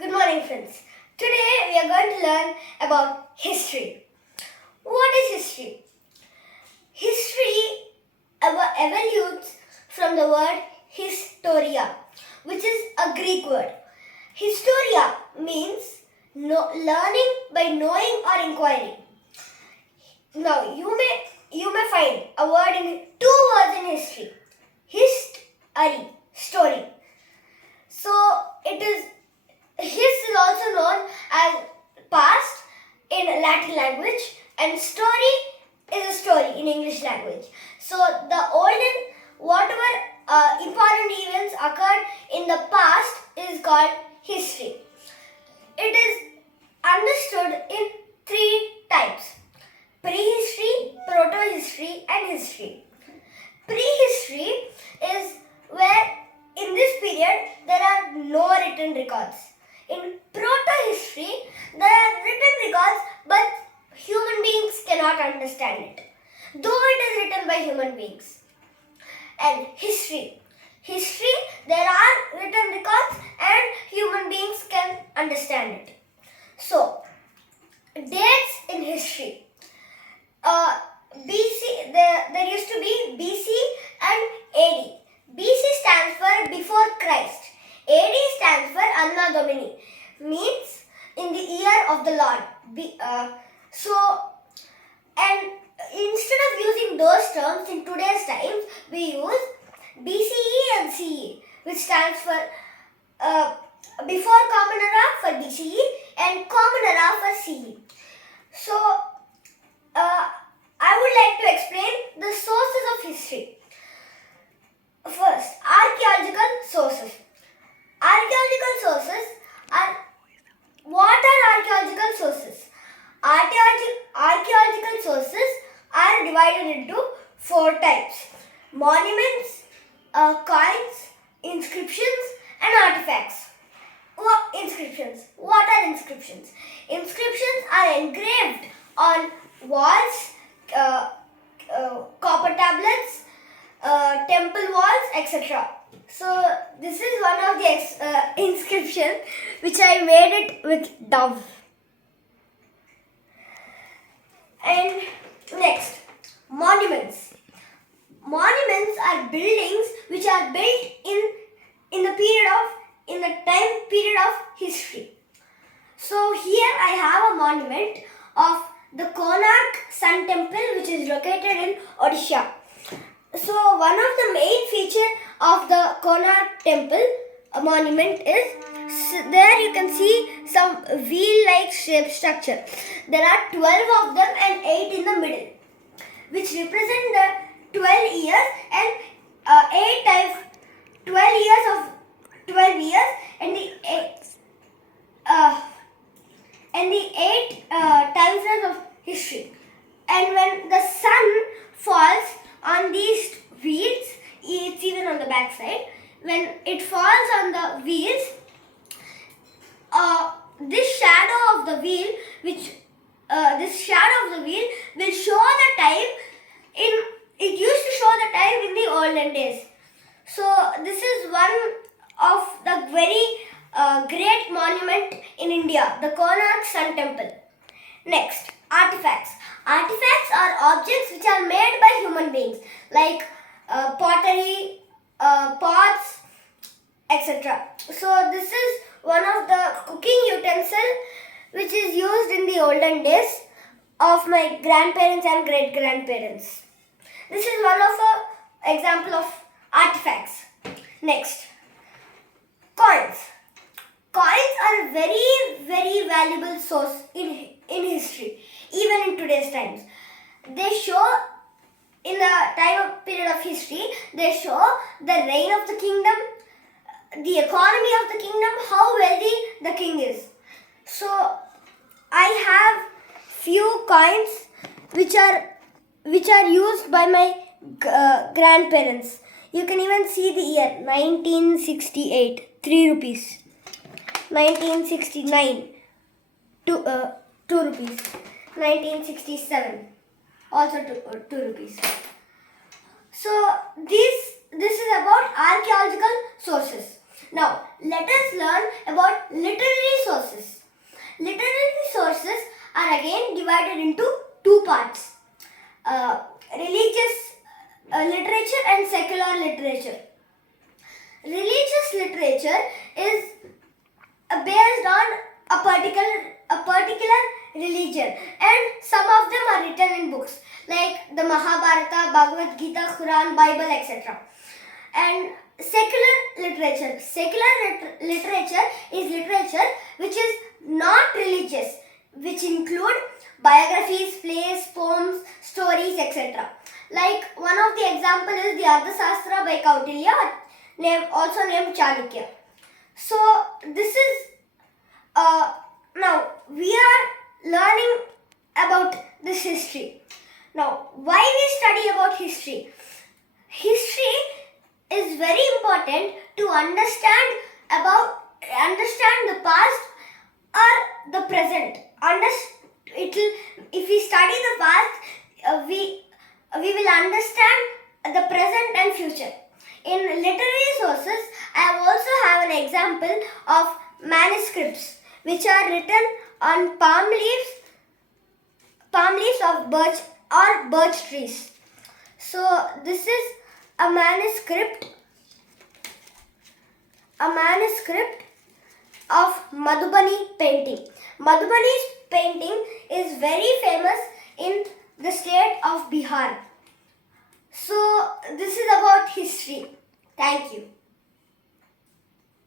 Good morning, friends. Today we are going to learn about history. What is history? History evolutes from the word historia, which is a Greek word. Historia means learning by knowing or inquiring. Now you may find a word in two words in history. History, story. So it is. His is also known as past in Latin language, and story is a story in English language. So the olden, whatever important events occurred in the past is called history. It is understood in three types: prehistory, proto-history, and history. Prehistory is where in this period there are no written records. In proto-history, there are written records, but human beings cannot understand it, though it is written by human beings. And history. History, there are written records and human beings can understand it. So, dates in history. BC, there used to be BC and AD. BC stands for before Christ. AD stands for Anno Domini, means in the year of the Lord. And instead of using those terms in today's times, we use BCE and CE, which stands for before Common Era for BCE and Common Era for CE. So, I would like to explain the sources of history. First, archaeological sources. Archaeological sources are, what are archaeological sources? Archaeological sources are divided into four types: monuments, coins, inscriptions, and artifacts. Inscriptions. What are inscriptions? Inscriptions are engraved on walls, copper tablets, temple walls, etc. So this is one of the inscription which I made it with dove. And next, monuments. Monuments are buildings which are built in the time period of history. So here I have a monument of the Konark Sun Temple, which is located in Odisha. So one of the main feature of the Konark Temple monument is there you can see some wheel-like shaped structure. There are 12 of them and 8 in the middle, which represent the 12 years and 8 times 12 years of 12 years and the 8 time frames of history. And when the sun falls on these wheels, it's even on the back side. When it falls on the wheels, this shadow of the wheel, will show the time it used to show the time in the olden days. So this is one of the very great monument in India, the Konark Sun Temple. Next, artifacts. Artifacts are objects which are made by human beings, like pottery, pots, etc. So this is one of the cooking utensil which is used in the olden days of my grandparents and great-grandparents. This is one of the example of artifacts. Next, coins. Coins are a very, very valuable source in history, even in today's times. They show, in the time period of history, they show the reign of the kingdom, the economy of the kingdom, how wealthy the king is. So, I have few coins which are used by my grandparents. You can even see the year 1968, 3 rupees. 1969, 2 rupees. 1967, also 2 rupees. So this is about archaeological sources. Now, let us learn about literary sources. Literary sources are again divided into two parts. Religious literature and secular literature. Religious literature is based on a particular religion, and some of them are written in books like the Mahabharata, Bhagavad Gita, Quran, Bible, etc. And secular literature. Literature is literature which is not religious, which include biographies, plays, poems, stories, etc. Like one of the example is the Arthashastra by Kautilya, also named Chanakya. So this is now we are learning about this history. Now, why we study about history? History is very important to understand the past or the present. If we study the past, we will understand the present and future. In literary sources, I also have an example of manuscripts which are written on palm leaves of birch trees. So this is a manuscript of Madhubani painting. Madhubani's painting is very famous in the state of Bihar. So this is about history. Thank you.